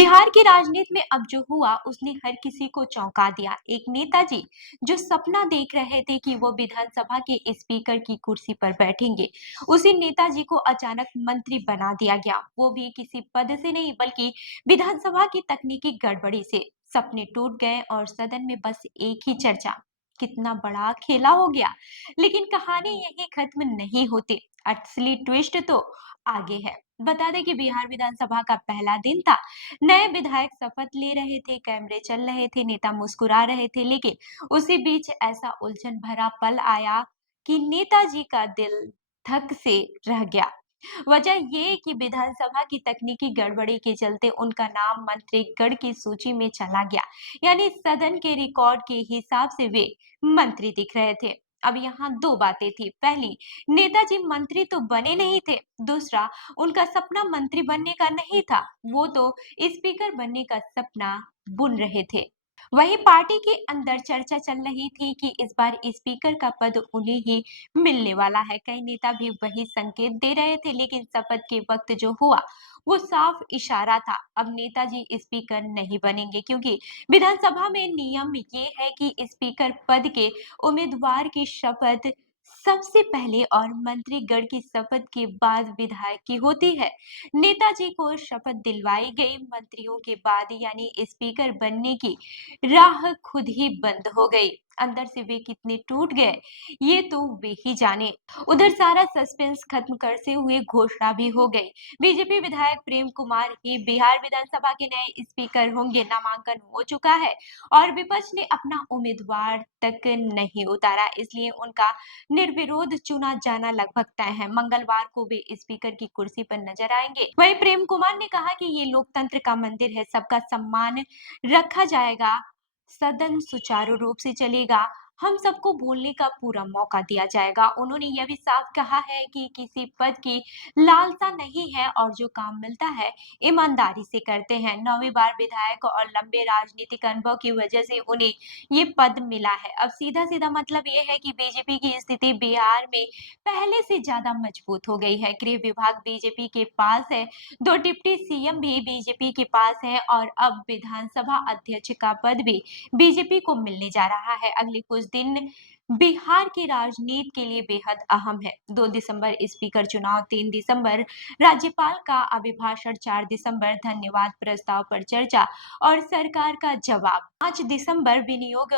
बिहार की राजनीति में अब जो हुआ उसने हर किसी को चौंका दिया। एक नेताजी जो सपना देख रहे थे कि वो विधानसभा के स्पीकर की कुर्सी पर बैठेंगे, उसी नेताजी को अचानक मंत्री बना दिया गया, वो भी किसी पद से नहीं बल्कि विधानसभा की तकनीकी गड़बड़ी से। सपने टूट गए और सदन में बस एक ही चर्चा, कितना बड़ा खेला हो गया। लेकिन कहानी यही खत्म नहीं होती, असली ट्विस्ट तो आगे है। बता दें कि बिहार विधानसभा का पहला दिन था। नए विधायक शपथ ले रहे थे, कैमरे चल रहे थे, नेता मुस्कुरा रहे थे, लेकिन उसी बीच ऐसा उलझन भरा पल आया कि नेताजी का दिल धक से रह गया। वजह ये कि विधानसभा की तकनीकी गड़बड़ी के चलते उनका नाम मंत्रीगण की सूची में चला गया, यानी सदन के रिकॉर्ड के हिसाब से वे मंत्री दिख रहे थे। अब यहाँ दो बातें थी। पहली, नेताजी मंत्री तो बने नहीं थे। दूसरा, उनका सपना मंत्री बनने का नहीं था, वो तो स्पीकर बनने का सपना बुन रहे थे। वही पार्टी के अंदर चर्चा चल रही थी कि इस बार स्पीकर का पद उन्हें ही मिलने वाला है। कई नेता भी वही संकेत दे रहे थे, लेकिन शपथ के वक्त जो हुआ वो साफ इशारा था। अब नेताजी स्पीकर नहीं बनेंगे, क्योंकि विधानसभा में नियम ये है कि स्पीकर पद के उम्मीदवार की शपथ सबसे पहले और मंत्रीगण की शपथ के बाद विधायक की होती है। नेताजी को शपथ दिलवाई गई, मंत्रियों के बाद यानी स्पीकर बनने की राह खुद ही बंद हो गई। अंदर से वे कितने टूट गए, ये तो वे ही जाने। उधर सारा सस्पेंस खत्म करते हुए घोषणा भी हो गई। बीजेपी विधायक प्रेम कुमार ही बिहार विधानसभा के नए स्पीकर होंगे। नामांकन हो चुका है और विपक्ष ने अपना उम्मीदवार तक नहीं उतारा, इसलिए उनका निर्विरोध चुना जाना लगभग तय है। मंगलवार को वे स्पीकर की कुर्सी पर नजर आएंगे। वहीं प्रेम कुमार ने कहा कि ये लोकतंत्र का मंदिर है, सबका सम्मान रखा जाएगा, सदन सुचारू रूप से चलेगा, हम सबको बोलने का पूरा मौका दिया जाएगा। उन्होंने यह भी साफ कहा है कि किसी पद की लालसा नहीं है और जो काम मिलता है ईमानदारी से करते हैं। 9वीं बार विधायक और लंबे राजनीतिक अनुभव की वजह से उन्हें ये पद मिला है। अब सीधा सीधा मतलब ये है कि बीजेपी की स्थिति बिहार में पहले से ज्यादा मजबूत हो गई है। गृह विभाग बीजेपी के पास है, 2 डिप्टी सीएम भी बीजेपी के पास है और अब विधानसभा अध्यक्ष का पद भी बीजेपी को मिलने जा रहा है। अगले कुछ दिन बिहार की राजनीति के लिए बेहद अहम है। 2 दिसंबर स्पीकर चुनाव, 3 दिसंबर राज्यपाल का अभिभाषण, 4 दिसंबर धन्यवाद प्रस्ताव पर चर्चा और सरकार का जवाब, 5 दिसंबर विनियोग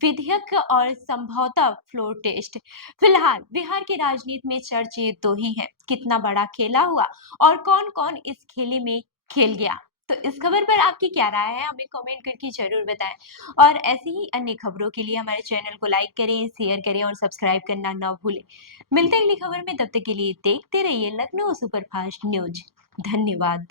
विधेयक और संभवतः फ्लोर टेस्ट। फिलहाल बिहार की राजनीति में चर्चे दो ही हैं, कितना बड़ा खेला हुआ और कौन कौन इस खेले में खेल गया। तो इस खबर पर आपकी क्या राय है, हमें कमेंट करके जरूर बताएं। और ऐसी ही अन्य खबरों के लिए हमारे चैनल को लाइक करें, शेयर करें और सब्सक्राइब करना ना भूलें। मिलते हैं अगली खबर में, तब तक के लिए देखते रहिए लखनऊ सुपरफास्ट न्यूज। धन्यवाद।